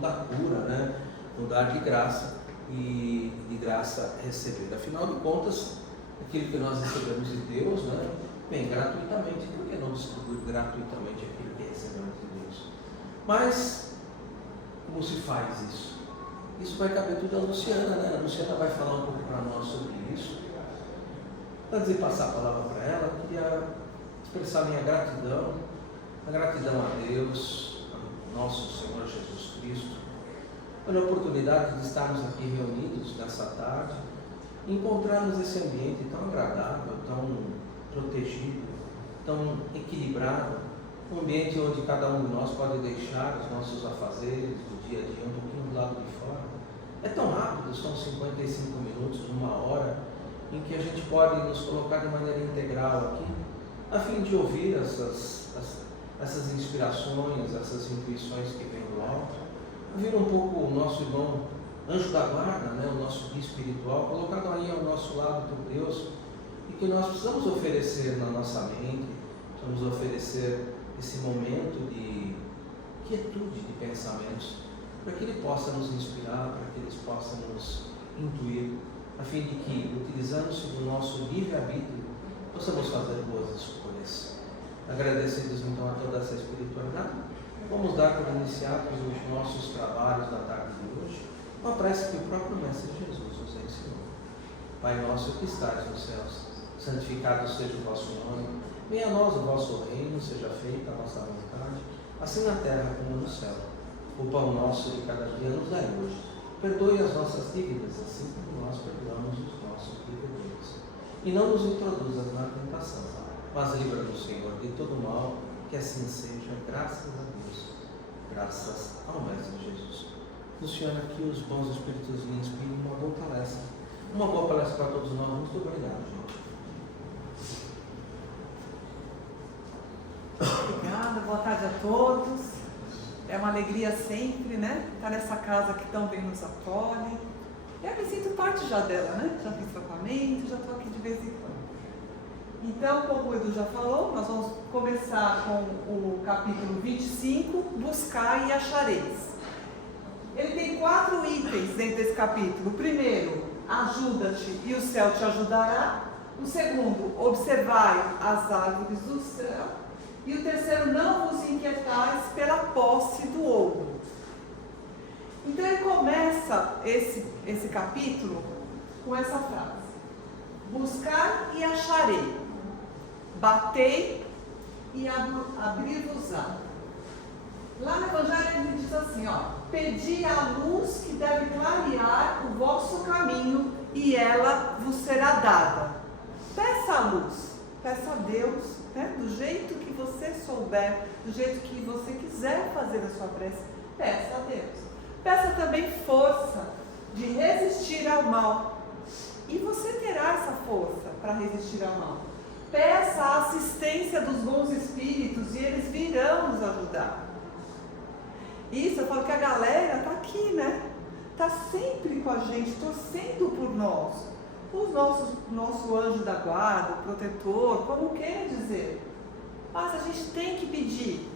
da cura, né? No dar de graça e de graça receber. Afinal de contas, aquilo que nós recebemos de Deus, né, vem gratuitamente. Por que não distribuir gratuitamente aquilo que recebemos de Deus? Mas, como se faz isso? Isso vai caber tudo à Luciana, né? A Luciana vai falar um pouco para nós sobre isso. Antes de passar a palavra para ela, eu queria expressar minha gratidão, a gratidão a Deus, a nosso Senhor Jesus Cristo, pela oportunidade de estarmos aqui reunidos nessa tarde, encontrarmos esse ambiente tão agradável, tão protegido, tão equilibrado, um ambiente onde cada um de nós pode deixar os nossos afazeres do dia a dia um pouquinho do lado de fora. É tão rápido, são 55 minutos, 1 hora, em que a gente pode nos colocar de maneira integral aqui, a fim de ouvir essas inspirações, essas intuições que vêm do alto, ouvir um pouco o nosso irmão anjo da guarda, né, o nosso guia espiritual, colocado aí ao nosso lado por Deus, e que nós precisamos oferecer na nossa mente, precisamos oferecer esse momento de quietude de pensamentos, para que Ele possa nos inspirar, para que Ele possa nos intuir, a fim de que, utilizando-se do nosso livre-arbítrio, possamos fazer boas escolhas. Agradecidos então a toda essa espiritualidade, vamos dar por iniciados os nossos trabalhos da tarde de hoje, uma prece que o próprio Mestre Jesus nos ensinou. Pai nosso que estais nos céus, santificado seja o vosso nome, venha a nós o vosso reino, seja feita a vossa vontade, assim na terra como no céu. O pão nosso de cada dia nos dai hoje. Perdoe as nossas dívidas, assim como nós perdoamos os nossos devedores. E não nos introduzas na tentação, mas livra-nos, Senhor, de todo mal, que assim seja, graças a Deus, graças ao Mestre Jesus. Luciana, que os bons espíritos lhe inspirem uma boa palestra. Uma boa palestra para todos nós. Muito obrigado, gente. Obrigada, boa tarde a todos. É uma alegria sempre, né? Estar nessa casa que tão bem nos acolhe. Eu me sinto parte já dela, né? Já fiz tratamento, já estou aqui de vez em quando. Então, como o Edu já falou, nós vamos começar com o capítulo 25, Buscar e Achareis. Ele tem 4 itens dentro desse capítulo. O primeiro, ajuda-te e o céu te ajudará. O segundo, observai as árvores do céu. E o terceiro, não vos inquietais pela posse do ouro. Então ele começa esse capítulo com essa frase: buscar e acharei, batei e abrir-vos-á. Lá no Evangelho ele diz assim, pedi a luz que deve clarear o vosso caminho e ela vos será dada. Peça a luz, peça a Deus, né? Do jeito que você souber, do jeito que você quiser fazer a sua prece, peça a Deus. Peça também força de resistir ao mal. E você terá essa força para resistir ao mal. Peça a assistência dos bons espíritos e eles virão nos ajudar. Isso, eu falo que a galera está aqui, né? Está sempre com a gente, torcendo por nós. O nosso anjo da guarda, o protetor, como quer dizer. Mas a gente tem que pedir.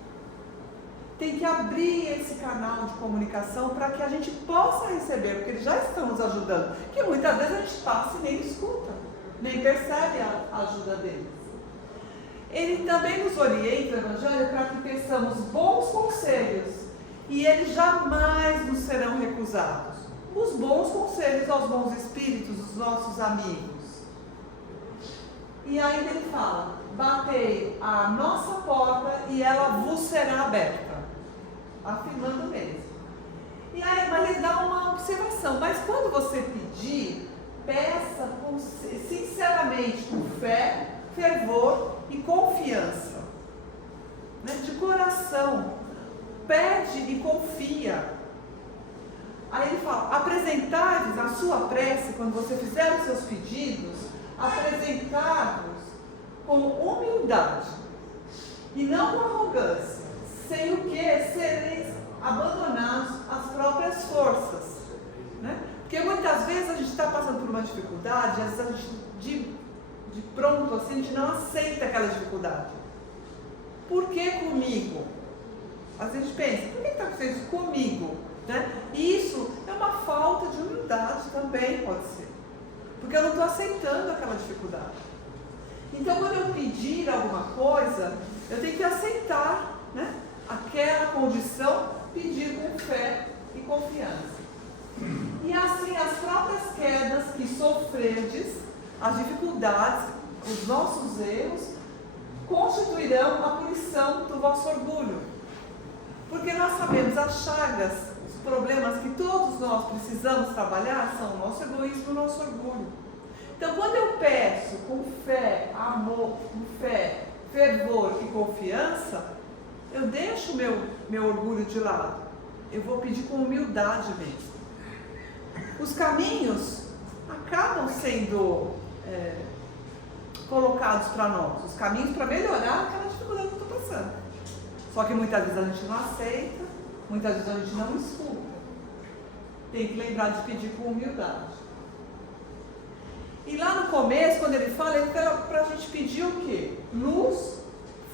Tem que abrir esse canal de comunicação para que a gente possa receber, porque eles já estão nos ajudando. Que muitas vezes a gente passa e nem escuta, nem percebe a ajuda deles. Ele também nos orienta, o Evangelho, para que peçamos bons conselhos e eles jamais nos serão recusados. Os bons conselhos aos bons espíritos, os nossos amigos. E ainda ele fala, batei a nossa porta e ela vos será aberta. Afirmando mesmo. E aí, mas ele dá uma observação, mas quando você pedir, peça sinceramente, com fé, fervor e confiança, né? De coração, pede e confia. Aí ele fala, apresentai-vos a sua prece, quando você fizer os seus pedidos, apresentai-vos com humildade e não com arrogância, sem o que sereis abandonados às próprias forças, né? Porque muitas vezes a gente está passando por uma dificuldade, às vezes a gente de pronto assim, a gente não aceita aquela dificuldade. Por que comigo? Às vezes a gente pensa, por que está acontecendo isso comigo? Né? E isso é uma falta de humildade também, pode ser. Porque eu não estou aceitando aquela dificuldade. Então, quando eu pedir alguma coisa, eu tenho que aceitar, né, aquela condição, pedir com fé e confiança. E assim, as próprias quedas que sofredes, as dificuldades, os nossos erros, constituirão a punição do vosso orgulho. Porque nós sabemos, as chagas, os problemas que todos nós precisamos trabalhar são o nosso egoísmo e o nosso orgulho. Então, quando eu peço com fé, amor, com fé, fervor e confiança, eu deixo meu orgulho de lado. Eu vou pedir com humildade mesmo. Os caminhos acabam sendo colocados para nós, os caminhos para melhorar aquela dificuldade que eu estou passando. Só que muitas vezes a gente não aceita, muitas vezes a gente não escuta. Tem que lembrar de pedir com humildade. E lá no começo, quando ele fala para a gente pedir o quê? Luz,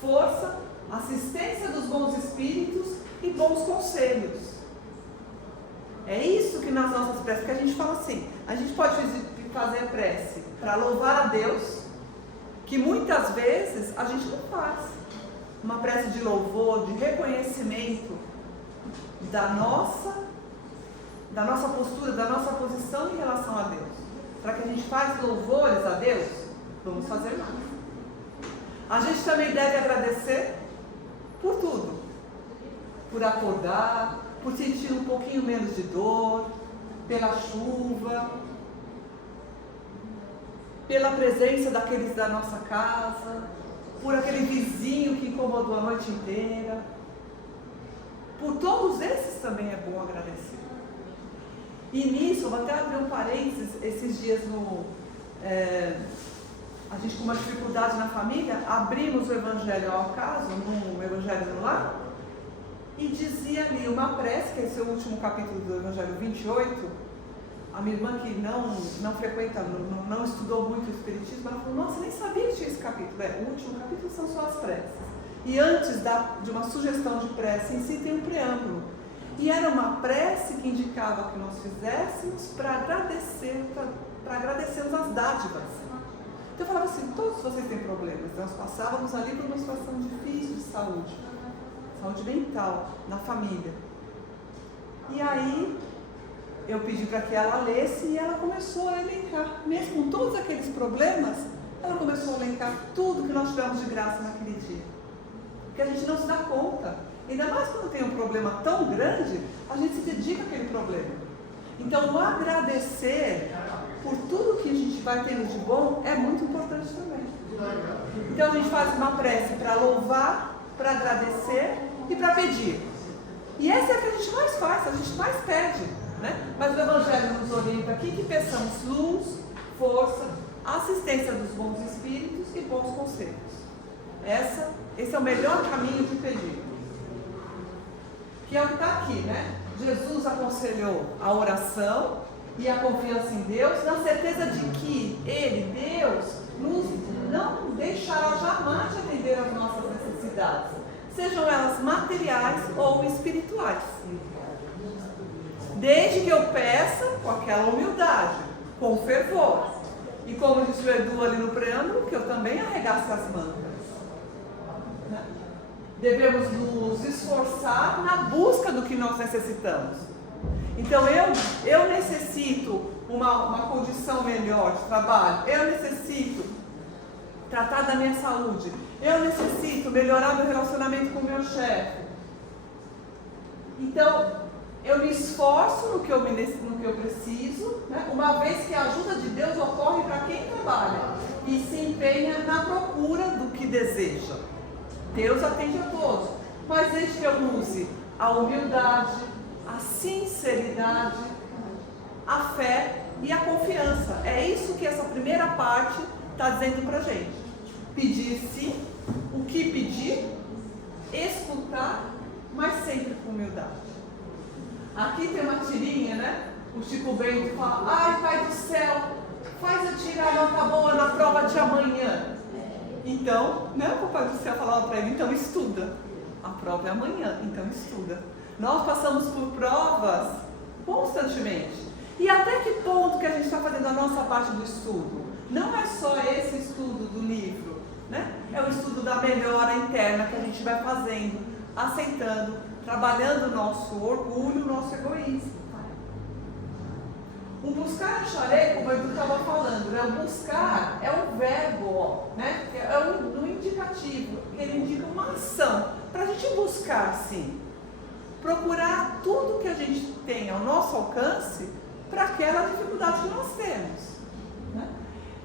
força, assistência dos bons espíritos e bons conselhos. É isso que nas nossas preces, que a gente fala assim, a gente pode fazer prece para louvar a Deus, que muitas vezes a gente não faz. Uma prece de louvor, de reconhecimento da nossa postura, da nossa posição em relação a Deus. Para que a gente faça louvores a Deus, vamos fazer mais. A gente também deve agradecer por tudo. Por acordar, por sentir um pouquinho menos de dor, pela chuva, pela presença daqueles da nossa casa, por aquele vizinho que incomodou a noite inteira. Por todos esses também é bom agradecer. E nisso, eu vou até abrir um parênteses, esses dias a gente com uma dificuldade na família, abrimos o Evangelho ao acaso, no Evangelho no Lar, e dizia ali uma prece, que esse é o último capítulo do Evangelho 28, a minha irmã que não frequenta, não estudou muito o Espiritismo, ela falou, nossa, nem sabia que tinha esse capítulo. O último capítulo são só as preces. E antes de uma sugestão de prece em si tem um preâmbulo. E era uma prece que indicava que nós fizéssemos para agradecermos as dádivas. Então eu falava assim, todos vocês têm problemas. Nós passávamos ali por uma situação difícil de saúde mental, na família. E aí eu pedi para que ela lesse e ela começou a elencar, mesmo com todos aqueles problemas, ela começou a elencar tudo que nós tivemos de graça naquele dia. Porque a gente não se dá conta. Ainda mais quando tem um problema tão grande, a gente se dedica àquele problema. Então, o agradecer por tudo que a gente vai tendo de bom é muito importante também. Então, a gente faz uma prece para louvar, para agradecer e para pedir. E essa é a que a gente mais faz, a gente mais pede, né? Mas o Evangelho nos orienta aqui que peçamos luz, força, assistência dos bons espíritos e bons conselhos. Esse é o melhor caminho de pedir. Que é o que está aqui, né? Jesus aconselhou a oração e a confiança em Deus, na certeza de que Ele, Deus, nos não deixará jamais de atender às nossas necessidades, sejam elas materiais ou espirituais. Desde que eu peça com aquela humildade, com fervor. E como disse o Edu ali no preâmbulo, que eu também arregasse as mangas. Devemos nos esforçar na busca do que nós necessitamos. Então eu necessito uma condição melhor de trabalho, eu necessito tratar da minha saúde, eu necessito melhorar meu relacionamento com o meu chefe. Então eu me esforço no que eu preciso, né? Uma vez que a ajuda de Deus ocorre para quem trabalha e se empenha na procura do que deseja. Deus atende a todos, mas desde que eu use a humildade, a sinceridade, a fé e a confiança. É isso que essa primeira parte está dizendo para a gente. Pedir sim, o que pedir, escutar, mas sempre com humildade. Aqui tem uma tirinha, né? O Chico Bento fala, ai Pai do céu, faz eu tirar nota boa na prova de amanhã. Então, né, o Papai do Céu falava para ele, então estuda. A prova é amanhã, então estuda. Nós passamos por provas constantemente. E até que ponto que a gente está fazendo a nossa parte do estudo? Não é só esse estudo do livro, né? É o estudo da melhora interna que a gente vai fazendo, aceitando, trabalhando o nosso orgulho, o nosso egoísmo. O buscar acharei, como eu estava falando, né? O buscar é um verbo, né? É um indicativo, ele indica uma ação. Para a gente buscar, sim, procurar tudo que a gente tem ao nosso alcance para aquela dificuldade que nós temos. Né?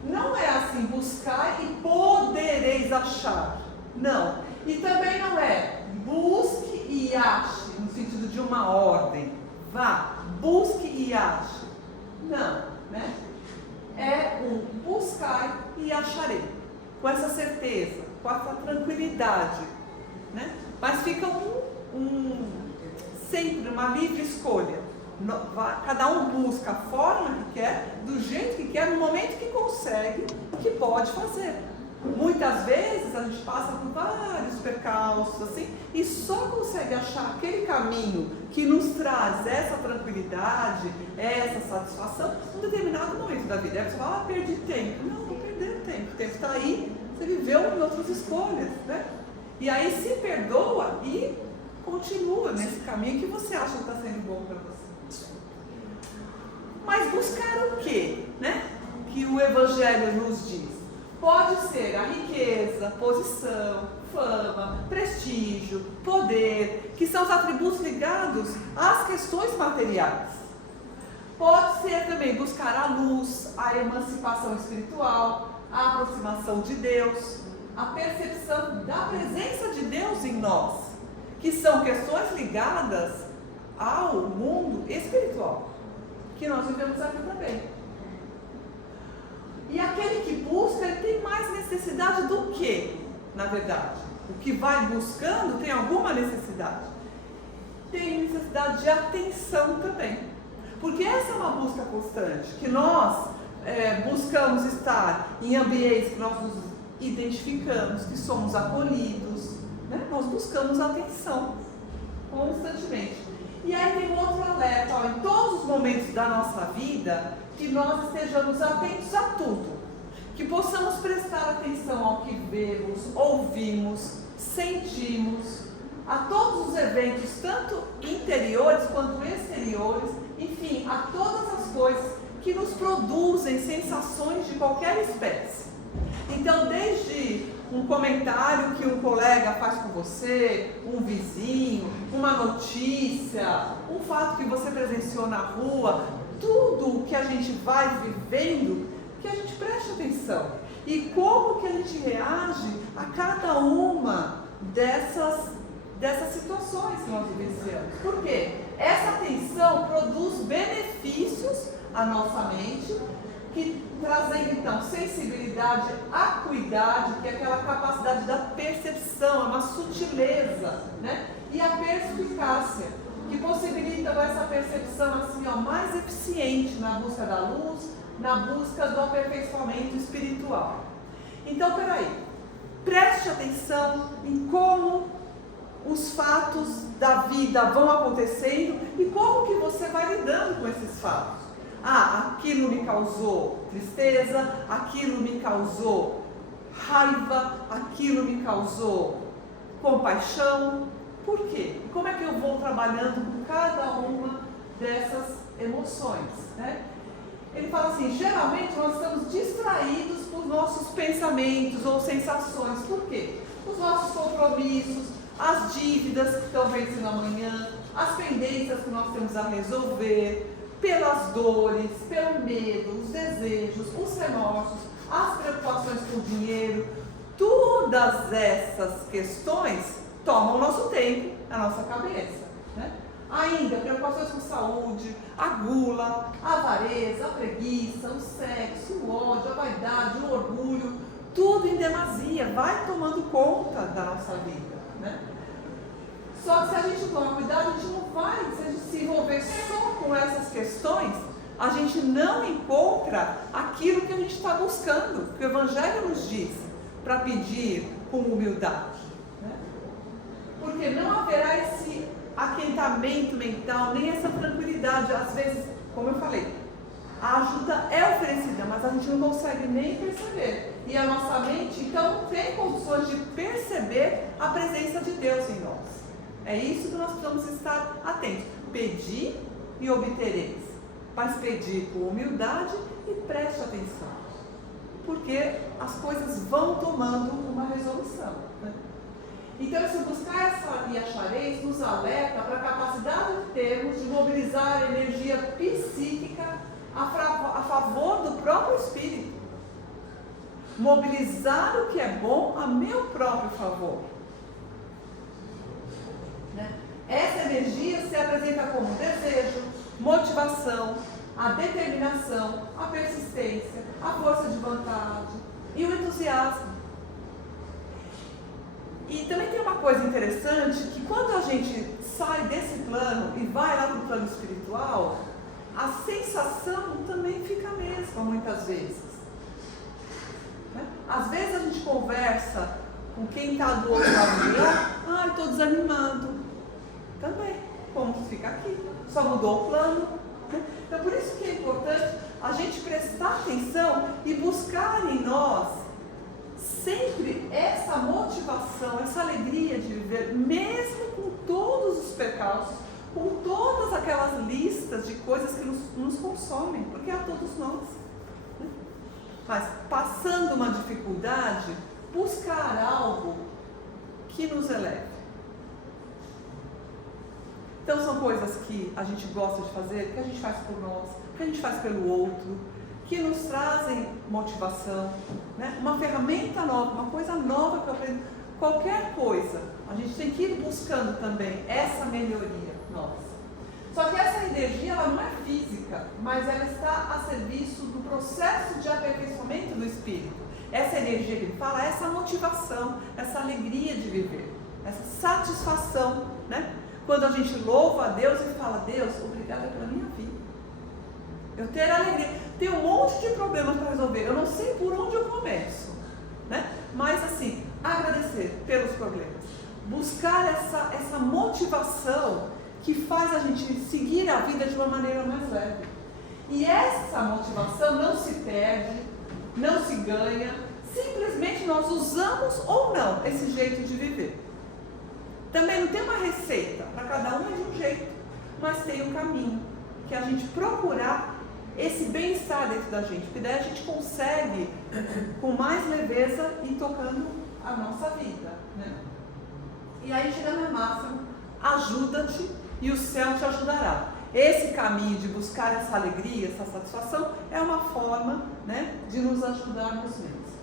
Não é assim, buscar e podereis achar. Não. E também não é busque e ache, no sentido de uma ordem. Vá, busque e ache. Não, né? É um buscar e acharei. Com essa certeza, com essa tranquilidade. Né? Mas fica sempre uma livre escolha. Cada um busca a forma que quer, do jeito que quer, no momento que consegue, que pode fazer. Muitas vezes a gente passa por vários percalços assim, e só consegue achar aquele caminho que nos traz essa tranquilidade, essa satisfação, em um determinado momento da vida. Aí você fala, perdi tempo. Não perdeu tempo. O tempo está aí, você viveu em outras escolhas, né? E aí se perdoa e continua nesse caminho que você acha que está sendo bom para você. Mas buscar o quê, né? Que o Evangelho nos diz. Pode ser a riqueza, posição, fama, prestígio, poder, que são os atributos ligados às questões materiais. Pode ser também buscar a luz, a emancipação espiritual, a aproximação de Deus, a percepção da presença de Deus em nós, que são questões ligadas ao mundo espiritual, que nós vivemos aqui também. E aquele que busca, ele tem mais necessidade do que, na verdade? O que vai buscando tem alguma necessidade? Tem necessidade de atenção também. Porque essa é uma busca constante, que nós buscamos estar em ambientes que nós nos identificamos, que somos acolhidos, né? Nós buscamos atenção constantemente. E aí tem um outro alerta, ó, em todos os momentos da nossa vida, que nós estejamos atentos a tudo, que possamos prestar atenção ao que vemos, ouvimos, sentimos, a todos os eventos, tanto interiores quanto exteriores, enfim, a todas as coisas que nos produzem sensações de qualquer espécie. Então, desde um comentário que um colega faz com você, um vizinho, uma notícia, um fato que você presenciou na rua, tudo que a gente vai vivendo, que a gente preste atenção. E como que a gente reage a cada uma dessas situações que nós vivenciamos. Por quê? Essa atenção produz benefícios à nossa mente, que trazem então sensibilidade, acuidade, que é aquela capacidade da percepção, é uma sutileza, né? E a perspicácia, que possibilitam essa percepção assim, ó, mais eficiente na busca da luz, na busca do aperfeiçoamento espiritual. Então, peraí, preste atenção em como os fatos da vida vão acontecendo e como que você vai lidando com esses fatos. Ah, aquilo me causou tristeza, aquilo me causou raiva, aquilo me causou compaixão. Por quê? Como é que eu vou trabalhando com cada uma dessas emoções, né? Ele fala assim, geralmente nós estamos distraídos por nossos pensamentos ou sensações. Por quê? Os nossos compromissos, as dívidas que estão vencendo amanhã, as pendências que nós temos a resolver, pelas dores, pelo medo, os desejos, os remorsos, as preocupações com o dinheiro. Todas essas questões tomam o nosso tempo, a nossa cabeça, né? Ainda, preocupações com saúde, a gula, a avareza, a preguiça, o sexo, o ódio, a vaidade, o orgulho, tudo em demasia, vai tomando conta da nossa vida, né? Só que se a gente toma cuidado, a gente não vai, se a gente se envolver só com essas questões, a gente não encontra aquilo que a gente está buscando, que o Evangelho nos diz, para pedir com humildade, né? Porque não haverá esse aquentamento mental, nem essa tranquilidade. Às vezes, como eu falei, a ajuda é oferecida, mas a gente não consegue nem perceber. E a nossa mente, então, não tem condições de perceber a presença de Deus em nós. É isso que nós precisamos estar atentos. Pedir e obtereis. Mas pedir com humildade e preste atenção. Porque as coisas vão tomando uma resolução, né? Então, se buscar essa e achareis, nos alerta para a capacidade que temos de mobilizar a energia psíquica a favor do próprio espírito. Mobilizar o que é bom a meu próprio favor. Né? Essa energia se apresenta como desejo, motivação, a determinação, a persistência, a força de vontade e o entusiasmo. E também tem uma coisa interessante, que quando a gente sai desse plano e vai lá para o plano espiritual, a sensação também fica a mesma muitas vezes. Né? Às vezes a gente conversa com quem está do outro lado de lá, estou desanimado. Também, como fica aqui, só mudou o plano. Né? Então por isso que é importante a gente prestar atenção e buscar em nós sempre essa motivação, essa alegria de viver, mesmo com todos os percalços, com todas aquelas listas de coisas que nos consomem, porque é a todos nós. Né? Mas passando uma dificuldade, buscar algo que nos eleve. Então são coisas que a gente gosta de fazer, que a gente faz por nós, que a gente faz pelo outro, que nos trazem motivação, né? Uma ferramenta nova, uma coisa nova que eu aprendo, qualquer coisa, a gente tem que ir buscando também essa melhoria nossa. Só que essa energia, ela não é física, mas ela está a serviço do processo de aperfeiçoamento do espírito. Essa energia que ele fala, essa motivação, essa alegria de viver, essa satisfação, né? Quando a gente louva a Deus e fala, Deus, obrigada pela minha vida. Eu ter alegria. Tem um monte de problemas para resolver. Eu não sei por onde eu começo, né? Mas assim, agradecer pelos problemas. Buscar essa motivação que faz a gente seguir a vida de uma maneira mais leve. E essa motivação não se perde, não se ganha. Simplesmente nós usamos ou não esse jeito de viver. Também não tem uma receita, para cada um é de um jeito, mas tem um caminho, que é a gente procurar esse bem-estar dentro da gente, porque daí a gente consegue, com mais leveza, ir tocando a nossa vida, né? E aí chega na máxima, ajuda-te e o céu te ajudará. Esse caminho de buscar essa alegria, essa satisfação, é uma forma, né, de nos ajudarmos mesmos.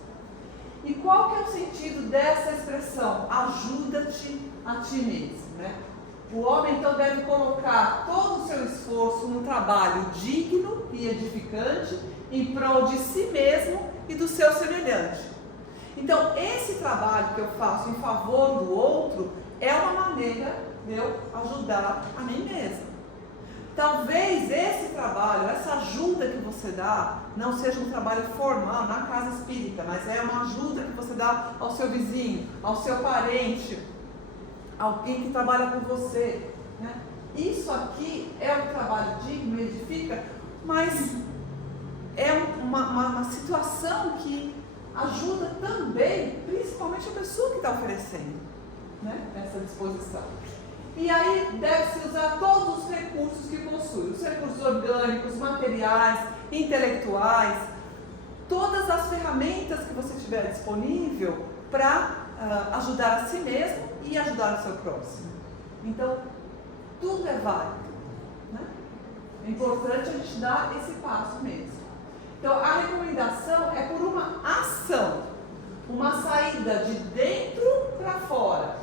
E qual que é o sentido dessa expressão? Ajuda-te a ti mesmo, né? O homem então deve colocar todo o seu esforço num trabalho digno e edificante em prol de si mesmo e do seu semelhante. Então esse trabalho que eu faço em favor do outro é uma maneira de eu ajudar a mim mesma. Talvez esse trabalho, essa ajuda que você dá, não seja um trabalho formal na casa espírita, mas é uma ajuda que você dá ao seu vizinho, ao seu parente, alguém que trabalha com você, né? Isso aqui é um trabalho digno, edifica, mas é uma situação que ajuda também, principalmente a pessoa que está oferecendo, né, essa disposição. E aí deve-se usar todos os recursos que possui, os recursos orgânicos, materiais, intelectuais, todas as ferramentas que você tiver disponível para ajudar a si mesmo e ajudar o seu próximo. Então, tudo é válido, né? É importante a gente dar esse passo mesmo. Então, a recomendação é por uma ação, uma saída de dentro para fora,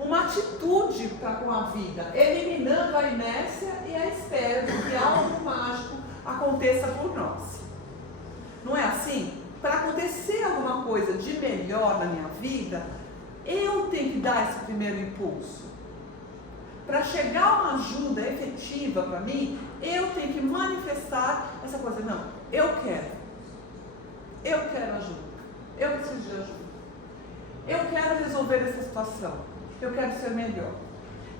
uma atitude para com a vida, eliminando a inércia e a espera de que algo mágico aconteça por nós. Não é assim? Para acontecer alguma coisa de melhor na minha vida, eu tenho que dar esse primeiro impulso. Para chegar uma ajuda efetiva para mim, eu tenho que manifestar essa coisa. Não, eu quero ajuda, eu preciso de ajuda, eu quero resolver essa situação, eu quero ser melhor.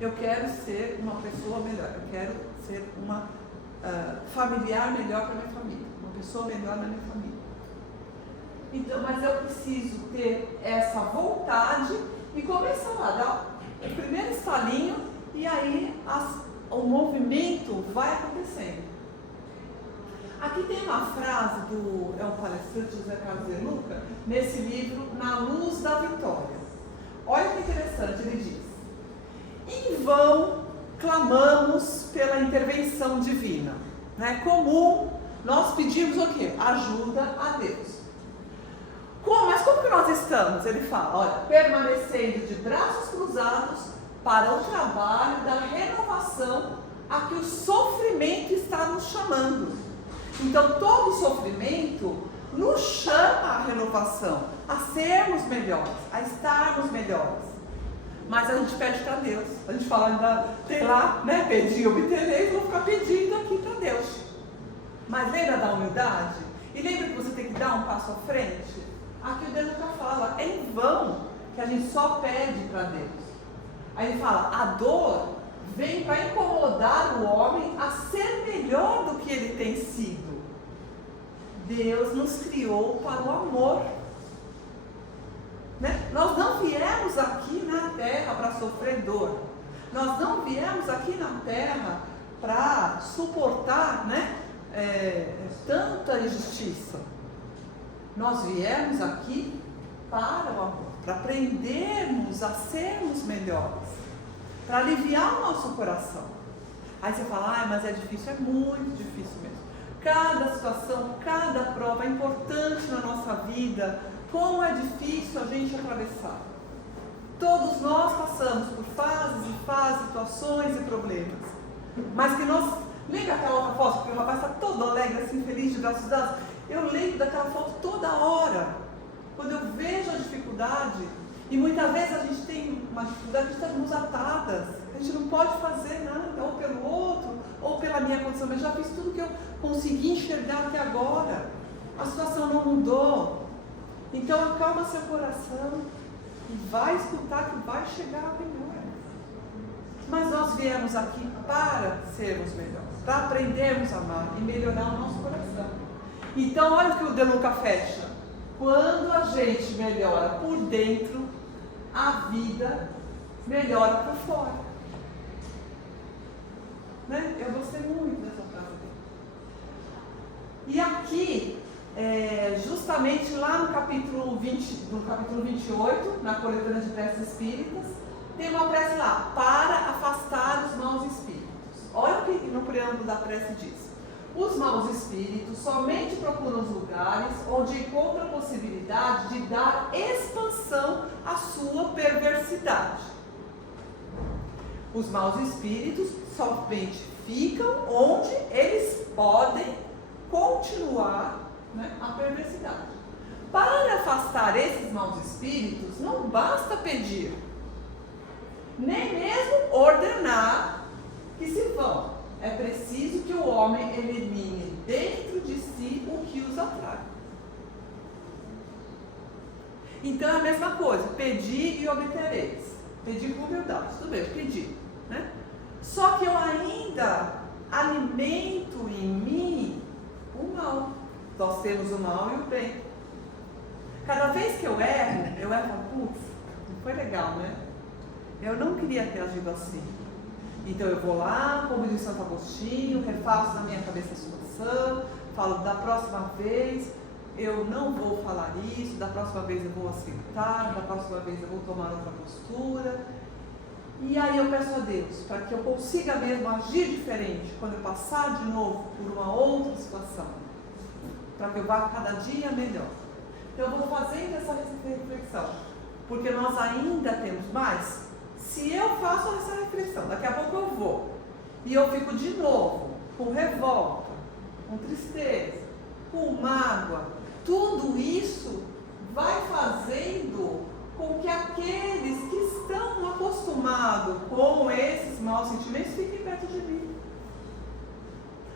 Eu quero ser uma pessoa melhor, eu quero ser uma familiar melhor para minha família, uma pessoa melhor na minha família. Então, mas eu preciso ter essa vontade e começar lá, dar o primeiro estalinho e aí o movimento vai acontecendo. Aqui tem uma frase do palestrante José Carlos de Luca, nesse livro Na Luz da Vitória. Olha que interessante, ele diz: em vão clamamos pela intervenção divina. É comum nós pedimos o quê? Ajuda a Deus. Mas como que nós estamos? Ele fala, olha, permanecendo de braços cruzados para o trabalho da renovação a que o sofrimento está nos chamando. Então todo sofrimento nos chama à renovação, a sermos melhores, a estarmos melhores. Mas a gente pede para Deus. A gente fala, tem lá, né? Pedir e obtereis, vou ficar pedindo aqui para Deus. Mas lembra da humildade? E lembra que você tem que dar um passo à frente? Aqui o De Luca fala, é em vão que a gente só pede para Deus. Aí ele fala, a dor vem para incomodar o homem a ser melhor do que ele tem sido. Deus nos criou para o amor. Né? Nós não viemos aqui na terra para sofrer dor. Nós não viemos aqui na terra para suportar, né, tanta injustiça. Nós viemos aqui para o amor, para aprendermos a sermos melhores, para aliviar o nosso coração. Aí você fala, mas é difícil, é muito difícil mesmo. Cada situação, cada prova é importante na nossa vida. Como é difícil a gente atravessar. Todos nós passamos por fases e fases, situações e problemas. Mas que nós... Lembra aquela outra foto que o rapaz está todo alegre, assim, feliz, de braços dados? Eu lembro daquela foto toda hora. Quando eu vejo a dificuldade, e muitas vezes a gente tem uma dificuldade, a gente está de mãos atadas. A gente não pode fazer nada, ou pelo outro, ou pela minha condição. Mas já fiz tudo que eu consegui enxergar até agora. A situação não mudou. Então acalma seu coração e vai escutar que vai chegar melhor. Mas nós viemos aqui para sermos melhores, para aprendermos a amar e melhorar o nosso coração. Então olha o que o De Luca fecha. Quando a gente melhora por dentro, a vida melhora por fora. Né? Eu gostei muito dessa frase dele. E aqui, justamente lá no capítulo 28, na coletânea de preces espíritas, tem uma prece lá, para afastar os maus espíritos. Olha o que no preâmbulo da prece diz. Os maus espíritos somente procuram os lugares onde encontram a possibilidade de dar expansão à sua perversidade. Os maus espíritos somente ficam onde eles podem continuar, né, a perversidade. Para afastar esses maus espíritos, não basta pedir, nem mesmo ordenar que se vão. É preciso que o homem elimine dentro de si o que os atrai. Então é a mesma coisa, pedir e obtereis. Pedir com humildade, tudo bem, pedir, né? Só que eu ainda alimento em mim o mal. Nós temos o mal e o bem. Cada vez que eu erro, putz, não foi legal, né? Eu não queria ter agido assim. Então eu vou lá, como diz Santo Agostinho, refaço na minha cabeça a situação, falo, da próxima vez eu não vou falar isso, da próxima vez eu vou aceitar, da próxima vez eu vou tomar outra postura. E aí eu peço a Deus para que eu consiga mesmo agir diferente quando eu passar de novo por uma outra situação, para que eu vá cada dia melhor. Então eu vou fazendo essa reflexão, porque nós ainda temos mais. Se eu faço essa reflexão, daqui a pouco eu vou, e eu fico de novo com revolta, com tristeza, com mágoa, tudo isso vai fazendo com que aqueles que estão acostumados com esses maus sentimentos fiquem perto de mim.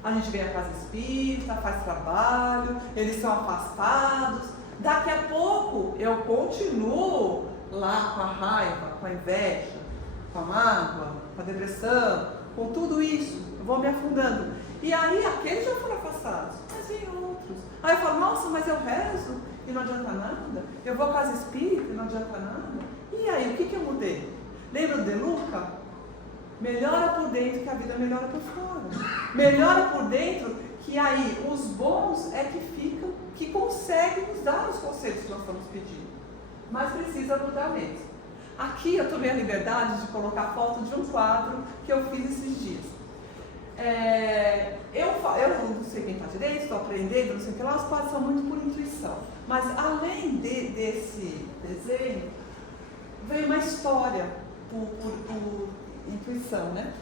A gente vem à casa espírita, faz trabalho, eles são afastados, daqui a pouco eu continuo lá com a raiva, com a inveja, com a mágoa, com a depressão, com tudo isso, eu vou me afundando. E aí aqueles já foram afastados, mas vem outros. Aí eu falo, nossa, mas eu rezo e não adianta nada, eu vou à casa espírita e não adianta nada. E aí, o que eu mudei? Lembra de Luca? Melhora por dentro que a vida melhora por fora. Melhora por dentro que aí os bons é que ficam, que conseguem nos dar os conselhos que nós estamos pedindo. Mas precisa mudar mesmo. Aqui eu tomei a liberdade de colocar a foto de um quadro que eu fiz esses dias. Eu não sei quem está direito, estou aprendendo, não sei o que lá, os quadros são muito por intuição. Mas além desse desenho, veio uma história por intuição, né?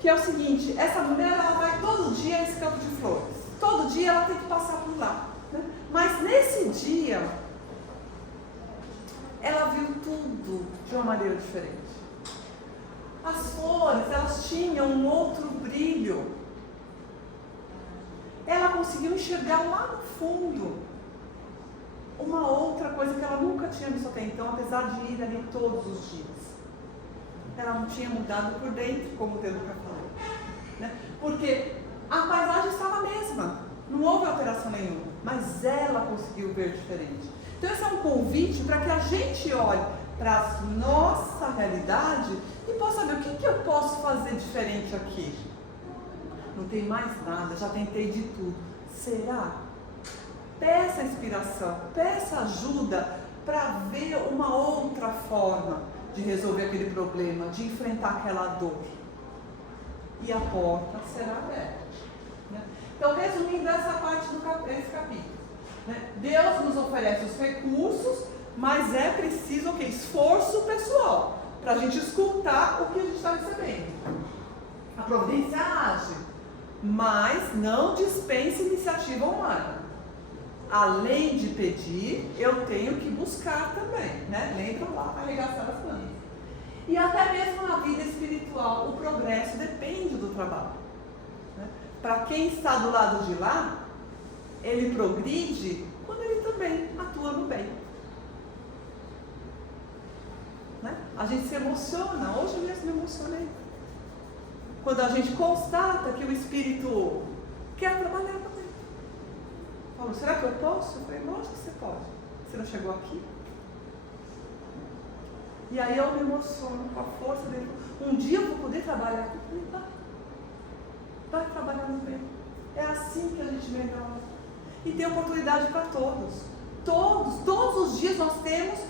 Que é o seguinte, essa mulher ela vai todo dia a esse campo de flores. Todo dia ela tem que passar por lá, né? Mas nesse dia, ela viu tudo de uma maneira diferente. As flores, elas tinham um outro brilho. Ela conseguiu enxergar lá no fundo uma outra coisa que ela nunca tinha visto até então, apesar de ir ali todos os dias. Ela não tinha mudado por dentro, como o Deluca falou, né? Porque a paisagem estava a mesma, não houve alteração nenhuma, mas ela conseguiu ver diferente. Então esse é um convite para que a gente olhe para a nossa realidade e possa ver o que eu posso fazer diferente aqui. Não tem mais nada, já tentei de tudo. Será? Peça inspiração, peça ajuda para ver uma outra forma de resolver aquele problema, de enfrentar aquela dor. E a porta será aberta, né? Então, resumindo essa parte desse capítulo, né? Deus nos oferece os recursos, mas é preciso o quê? Esforço pessoal, para a gente escutar o que a gente está recebendo. A providência age, mas não dispensa iniciativa humana. Além de pedir, eu tenho que buscar também, né? Lembram lá, arregaçar as mangas. E até mesmo na vida espiritual, o progresso depende do trabalho, né? Para quem está do lado de lá, ele progride quando ele também atua no bem, né? A gente se emociona, hoje mesmo me emocionei, quando a gente constata que o espírito quer trabalhar também. Paulo, será que eu posso? Eu falei, lógico que você pode. Você não chegou aqui? E aí eu me emociono com a força dele. Um dia eu vou poder trabalhar aqui. Eu falei, vai trabalhar no bem. É assim que a gente melhora. E tem oportunidade para todos. Todos os dias nós temos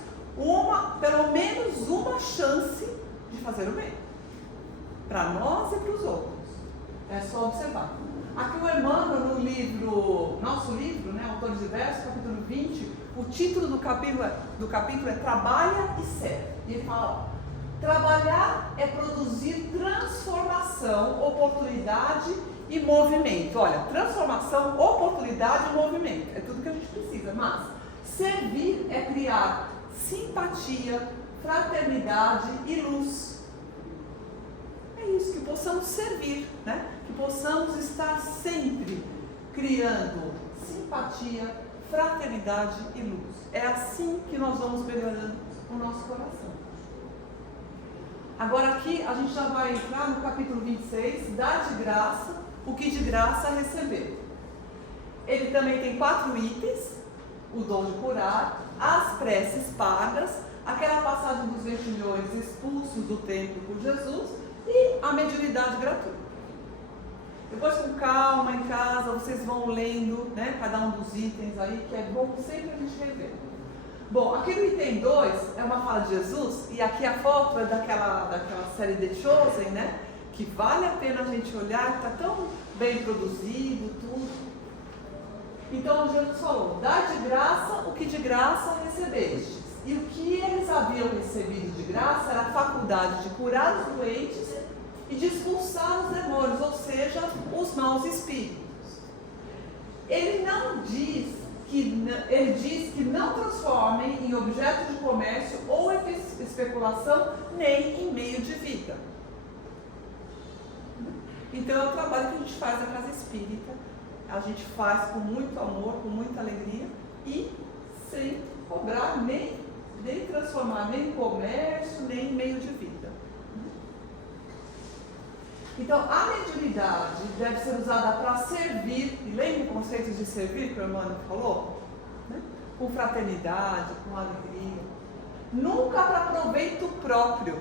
pelo menos uma chance de fazer o bem. Para nós e para os outros. É só observar. Aqui o Emmanuel, no nosso livro, né, Autores Diversos, capítulo 20, o título do capítulo é Trabalha e Serve. E ele fala, trabalhar é produzir transformação, oportunidade e movimento. Olha, transformação, oportunidade e movimento, é tudo que a gente precisa. Mas servir é criar simpatia, fraternidade e luz. É isso, que possamos servir, né? Que possamos estar sempre criando simpatia, fraternidade e luz. É assim que nós vamos melhorando o nosso coração. Agora aqui a gente já vai entrar no capítulo 26, dar de graça o que de graça receber. Ele também tem 4 itens: o dom de curar, as preces pagas, aquela passagem dos 20 milhões expulsos do templo por Jesus e a mediunidade gratuita. Depois, com calma, em casa, vocês vão lendo, né, cada um dos itens aí, que é bom sempre a gente rever. Bom, aqui no item 2 é uma fala de Jesus, e aqui a foto é daquela série The Chosen, né, que vale a pena a gente olhar, que está tão bem produzido, tudo. Então, Jesus falou, dá de graça o que de graça recebestes. E o que eles haviam recebido de graça era a faculdade de curar os doentes e de expulsar os demônios, ou seja, os maus espíritos. Ele diz que não transformem em objeto de comércio ou especulação, nem em meio de vida. Então é o trabalho que a gente faz na casa espírita. A gente faz com muito amor, com muita alegria e sem cobrar, nem transformar nem em comércio, nem em meio de vida. Então, a mediunidade deve ser usada para servir, e lembra o conceito de servir que o Emmanuel falou? Né? Com fraternidade, com alegria, nunca para proveito próprio.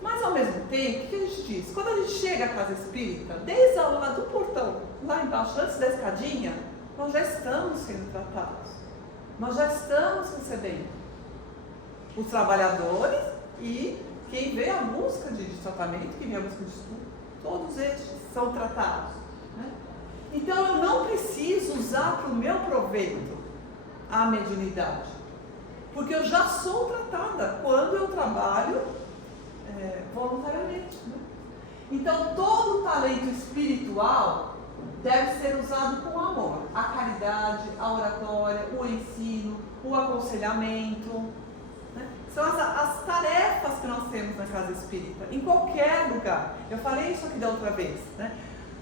Mas ao mesmo tempo, o que a gente diz? Quando a gente chega à casa espírita, desde a hora do portão, lá embaixo, antes da escadinha, nós já estamos sendo tratados, nós já estamos recebendo os trabalhadores e quem vê a busca de tratamento, quem vê a busca de estudo, todos estes são tratados. Né? Então eu não preciso usar para o meu proveito a mediunidade, porque eu já sou tratada quando eu trabalho voluntariamente. Né? Então todo o talento espiritual deve ser usado com amor. A caridade, a oratória, o ensino, o aconselhamento. São as tarefas que nós temos na casa espírita, em qualquer lugar. Eu falei isso aqui da outra vez, né?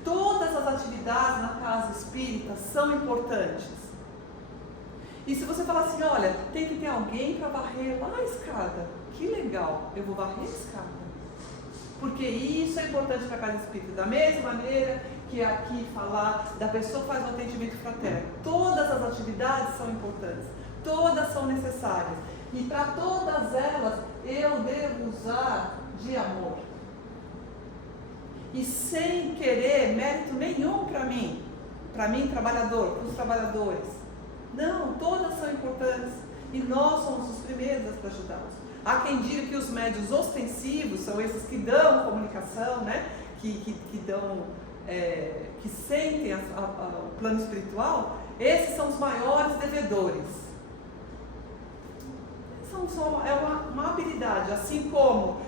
Todas as atividades na casa espírita são importantes. E se você falar assim, olha, tem que ter alguém para varrer lá a escada, que legal, eu vou varrer a escada. Porque isso é importante para a casa espírita. Da mesma maneira que aqui falar da pessoa que faz o atendimento fraterno. Todas as atividades são importantes, todas são necessárias. E para todas elas eu devo usar de amor. E sem querer mérito nenhum para mim trabalhador, para os trabalhadores. Não, todas são importantes e nós somos os primeiros a ajudá-los. Há quem diga que os médiuns ostensivos são esses que dão comunicação, né? que sentem o plano espiritual, esses são os maiores devedores. É uma habilidade, assim como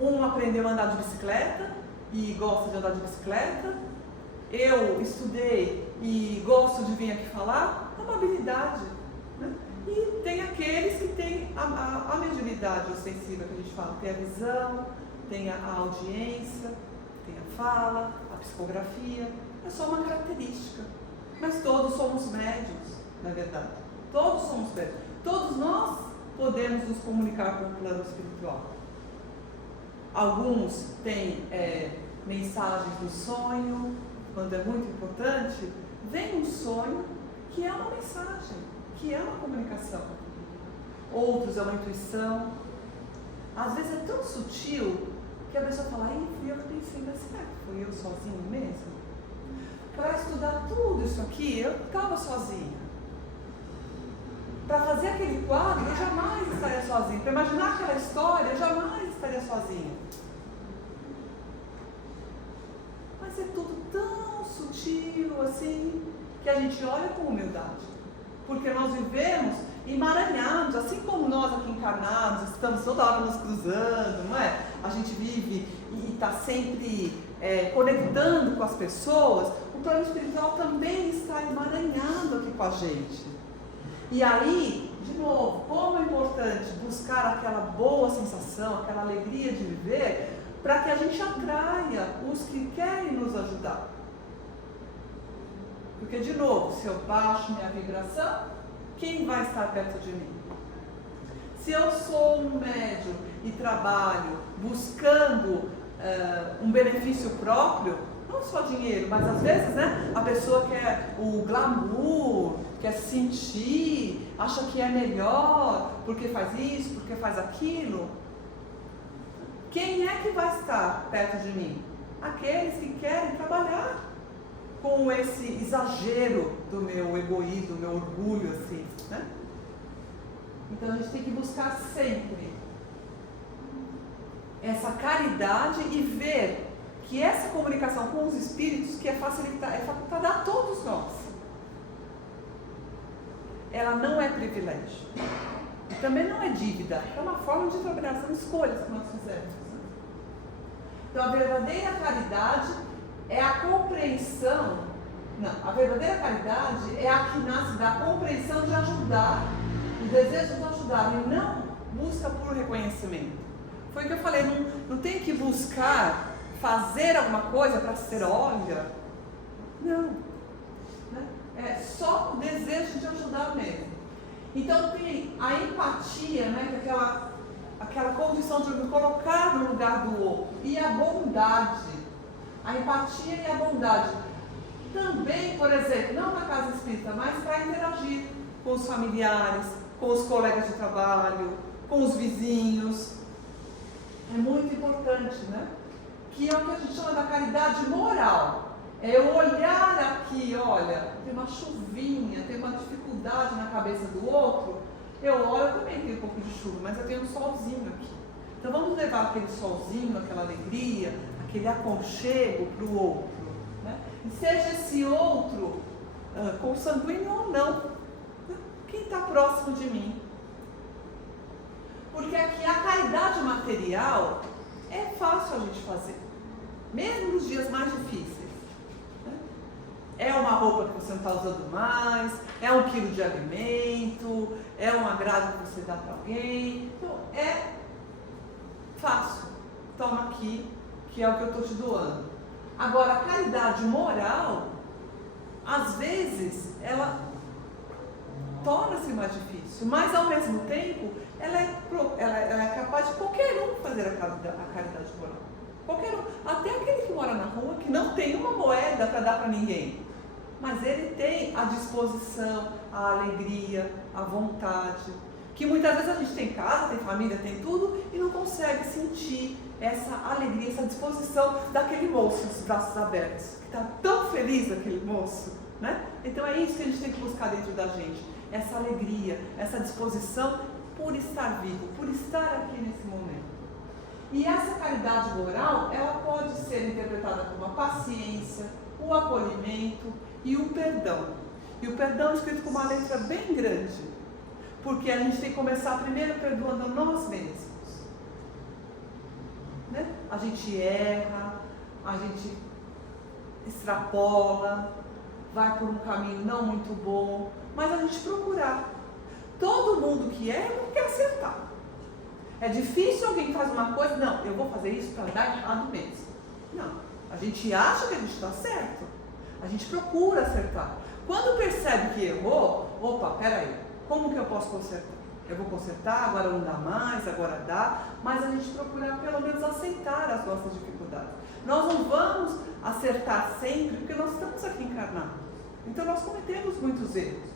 um aprendeu a andar de bicicleta e gosta de andar de bicicleta, eu estudei e gosto de vir aqui falar, é uma habilidade. Né? E tem aqueles que têm a mediunidade ostensiva que a gente fala, tem a visão, tem a audiência, tem a fala, a psicografia, é só uma característica. Mas todos somos médiuns, na verdade. Todos somos médiuns. Todos nós podemos nos comunicar com o plano espiritual. Alguns têm mensagens do sonho, quando é muito importante, vem um sonho que é uma mensagem, que é uma comunicação. Outros é uma intuição. Às vezes é tão sutil que a pessoa fala, fui eu que pensei, mas será que fui eu sozinho mesmo? Para estudar tudo isso aqui, eu estava sozinha. Para fazer aquele quadro, eu jamais estaria sozinha. Para imaginar aquela história, eu jamais estaria sozinha. Mas é tudo tão sutil assim, que a gente olha com humildade. Porque nós vivemos emaranhados, assim como nós aqui encarnados, estamos toda hora nos cruzando, não é? A gente vive e está sempre conectando com as pessoas. O plano espiritual também está emaranhado aqui com a gente. E aí, de novo, como é importante buscar aquela boa sensação, aquela alegria de viver, para que a gente atraia os que querem nos ajudar. Porque, de novo, se eu baixo minha vibração, quem vai estar perto de mim? Se eu sou um médium e trabalho buscando um benefício próprio, não só dinheiro, mas às vezes, né, a pessoa quer o glamour, quer sentir, acha que é melhor, porque faz isso, porque faz aquilo. Quem é que vai estar perto de mim? Aqueles que querem trabalhar com esse exagero do meu egoísmo, do meu orgulho, assim, né? Então a gente tem que buscar sempre essa caridade e ver que essa comunicação com os espíritos que é facultada a todos nós. Ela não é privilégio. E também não é dívida. É uma forma de trabalhar, são escolhas que nós fizemos. Então a verdadeira caridade é a compreensão. Não, a verdadeira caridade é a que nasce da compreensão de ajudar, o desejo de ajudar, e não busca por reconhecimento. Foi o que eu falei, não tem que buscar fazer alguma coisa para ser olha. Não. Né? É só o desejo de ajudar mesmo. Então tem a empatia, né, que é aquela condição de me colocar no lugar do outro. E a bondade, a empatia e a bondade. Também, por exemplo, não na casa espírita, mas para interagir com os familiares, com os colegas de trabalho, com os vizinhos. É muito importante, né? Que é o que a gente chama da caridade moral. É eu olhar aqui, olha, tem uma chuvinha, tem uma dificuldade na cabeça do outro. Eu olho, eu também tenho um pouco de chuva, mas eu tenho um solzinho aqui. Então vamos levar aquele solzinho, aquela alegria, aquele aconchego para o outro. Né? E seja esse outro consanguíneo ou não, né? Quem está próximo de mim. Porque aqui a caridade material é fácil a gente fazer, mesmo nos dias mais difíceis. É uma roupa que você não está usando mais, é 1 quilo de alimento, é um agrado que você dá para alguém. Então, é fácil. Toma aqui, que é o que eu estou te doando. Agora, a caridade moral, às vezes, ela torna-se mais difícil, mas, ao mesmo tempo, ela é capaz de qualquer um fazer a caridade moral. Qualquer um. Até aquele que mora na rua, que não tem uma moeda para dar para ninguém. Mas ele tem a disposição, a alegria, a vontade. Que muitas vezes a gente tem casa, tem família, tem tudo e não consegue sentir essa alegria, essa disposição daquele moço, os braços abertos. Que está tão feliz aquele moço, né? Então é isso que a gente tem que buscar dentro da gente. Essa alegria, essa disposição por estar vivo, por estar aqui nesse momento. E essa caridade moral, ela pode ser interpretada como a paciência, o acolhimento e o perdão. E o perdão é escrito com uma letra bem grande, porque a gente tem que começar primeiro perdoando a nós mesmos. Né? A gente erra, a gente extrapola, vai por um caminho não muito bom, mas a gente procurar. Todo mundo que erra não quer acertar. É difícil alguém faz uma coisa, não, eu vou fazer isso para dar errado mesmo. Não, a gente acha que a gente está certo, a gente procura acertar. Quando percebe que errou, opa, peraí, como que eu posso consertar? Eu vou consertar, agora não dá mais, agora dá, mas a gente procura pelo menos aceitar as nossas dificuldades. Nós não vamos acertar sempre, porque nós estamos aqui encarnados. Então nós cometemos muitos erros,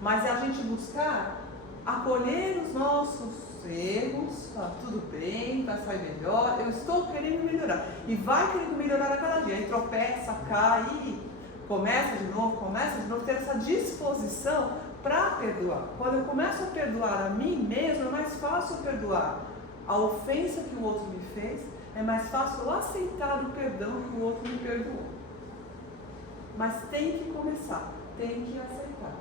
mas é a gente buscar acolher os nossos erros, tá tudo bem, vai sair melhor, eu estou querendo melhorar. E vai querendo melhorar a cada dia. Aí tropeça, cai, começa de novo, ter essa disposição para perdoar. Quando eu começo a perdoar a mim mesmo, é mais fácil perdoar a ofensa que o outro me fez, é mais fácil aceitar o perdão que o outro me perdoou. Mas tem que começar, tem que aceitar.